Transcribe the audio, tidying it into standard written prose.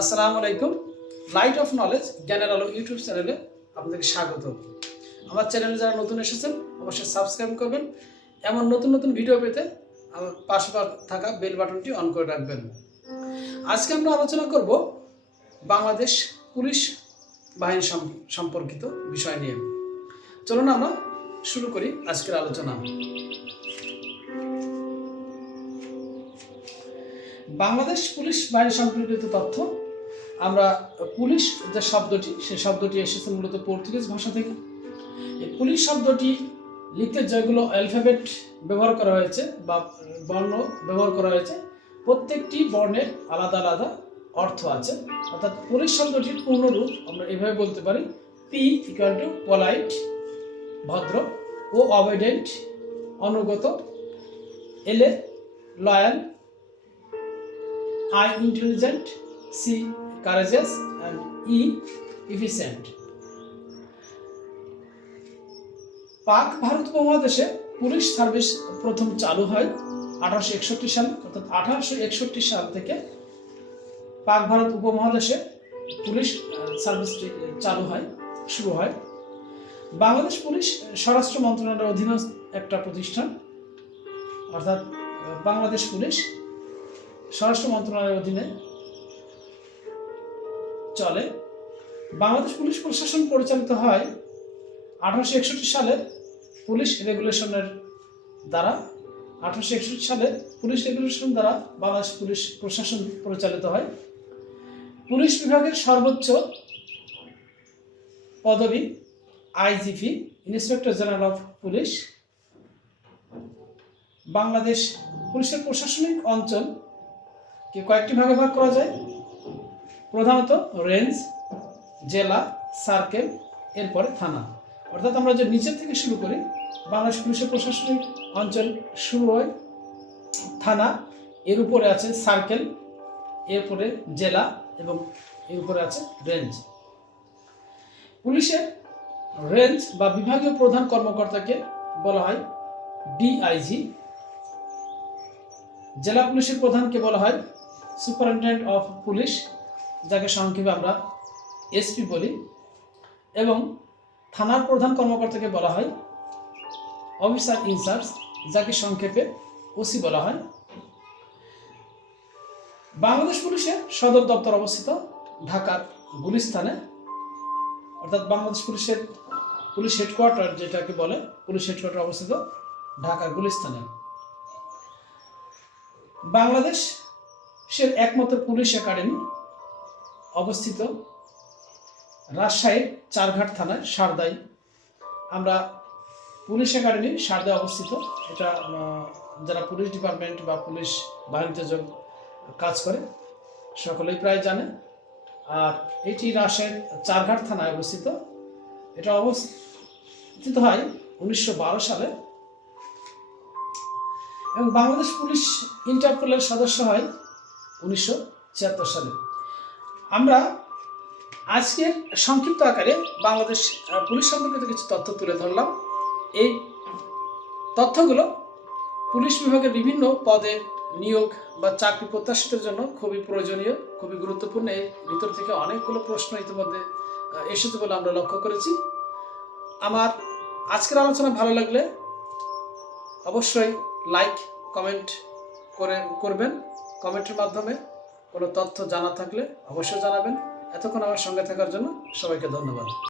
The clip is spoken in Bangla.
আসসালামু আলাইকুম। লাইট অফ নলেজ জ্ঞানের আলো ইউটিউব চ্যানেলে আপনাদেরকে স্বাগত। আমার চ্যানেলে যারা নতুন এসেছেন অবশ্যই সাবস্ক্রাইব করবেন। এমন নতুন নতুন ভিডিও পেতে আমার পাশে থাকা বেল বাটনটি অন করে রাখবেন। আজকে আমরা আলোচনা করব বাংলাদেশ পুলিশ বাহিনী সম্পর্কিত বিষয় নিয়ে। চলুন আমরা শুরু করি আজকের আলোচনা। বাংলাদেশ পুলিশ বাহিনী সম্পর্কিত তথ্য। আমরা পুলিশ যে শব্দটি, সেই শব্দটি এসেছে মূলত পর্তুগিজ ভাষা থেকে। এই পুলিশ শব্দটি লিখতে যেগুলো অ্যালফাবেট ব্যবহার করা হয়েছে বা বর্ণ ব্যবহার করা হয়েছে, প্রত্যেকটি বর্ণের আলাদা আলাদা অর্থ আছে। অর্থাৎ পুলিশ শব্দটির পূর্ণরূপ আমরা এভাবে বলতে পারি: পি ইকুয়াল টু পোলাইট, ভদ্র; ও অবেডেন্ট, অনুগত; এল loyal; I intelligent, C courageous, and E efficient. পাক ভারত উপমহাদেশে পুলিশ সার্ভিস প্রথম চালু হয় 1861 সালে। অর্থাৎ 1861 সাল থেকে পাক ভারত উপমহাদেশে পুলিশ সার্ভিসটি চালু হয়, শুরু হয়। বাংলাদেশ পুলিশ স্বরাষ্ট্র মন্ত্রণালয়ের অধীনস্থ একটা প্রতিষ্ঠান। অর্থাৎ বাংলাদেশ পুলিশ স্বরাষ্ট্র মন্ত্রণালয়ের অধীনে চলে। বাংলাদেশ পুলিশ প্রশাসন পরিচালিত হয় 1861 সালে পুলিশ রেগুলেশনের দ্বারা। 1861 সালে পুলিশ রেগুলেশন দ্বারা বাংলাদেশ পুলিশ প্রশাসন পরিচালিত হয়। পুলিশ বিভাগের সর্বোচ্চ পদবি IGP, inspector general of police. Bangladesh পুলিশের প্রশাসনিক অঞ্চল কয়েকটি ভাগে ভাগ করা যায়। প্রধানত রেঞ্জ, জেলা, সার্কেল, এরপরে থানা। অর্থাৎ আমরা যে নিচের থেকে শুরু করি, বাংলাদেশ পুলিশের প্রশাসনিক অঞ্চল শুরু হয় থানা, এর উপরে আছে সার্কেল, এরপরে জেলা এবং এর উপরে আছে রেঞ্জ। পুলিশের রেঞ্জ বা বিভাগীয় প্রধান কর্মকর্তাকে বলা হয় ডিআইজি। জেলা পুলিশের প্রধানকে বলা হয় সুপারিনটেন্ডেন্ট অফ পুলিশ, যাকে সংক্ষেপে আমরা এসপি বলি। এবং থানার প্রধান কর্মকর্তাকে বলা হয় অফিসার ইনচার্জ, যাকে সংক্ষেপে ওসি বলা হয়। বাংলাদেশ পুলিশের সদর দপ্তর অবস্থিত ঢাকার গুলিস্তানে। অর্থাৎ বাংলাদেশ পুলিশের পুলিশ হেডকোয়ার্টার, যেটাকে বলে পুলিশ হেডকোয়ার্টার, অবস্থিত ঢাকার গুলিস্তানে। বাংলাদেশের একমাত্র পুলিশ একাডেমি অবস্থিত রাজশাহীর চারঘাট থানায় সারদায়। আমরা পুলিশ একাডেমি সারদায় অবস্থিত। এটা যারা পুলিশ ডিপার্টমেন্ট বা পুলিশ বাহিনীতে কাজ করে সকলেই প্রায় জানে। আর এটি রাজশাহীর চারঘাট থানায় অবস্থিত। এটা অবস্থিত হয় 1912 সালে। এবং বাংলাদেশ পুলিশ ইন্টারপোলের সদস্য হয় 1976 সালে। আমরা আজকের সংক্ষিপ্ত আকারে বাংলাদেশ পুলিশ সম্পর্কিত কিছু তথ্য তুলে ধরলাম। এই তথ্যগুলো পুলিশ বিভাগের বিভিন্ন পদে নিয়োগ বা চাকরি প্রত্যাশীদের জন্য খুবই প্রয়োজনীয়, খুবই গুরুত্বপূর্ণ। এর ভিতর থেকে অনেকগুলো প্রশ্ন ইতিমধ্যে এসেছে বলে আমরা লক্ষ্য করেছি। আমার আজকের আলোচনা ভালো লাগলে অবশ্যই লাইক, কমেন্ট করবেন। কমেন্টের মাধ্যমে কোনো তথ্য জানা থাকলে অবশ্যই জানাবেন। এতক্ষণ আমার সঙ্গে থাকার জন্য সবাইকে ধন্যবাদ।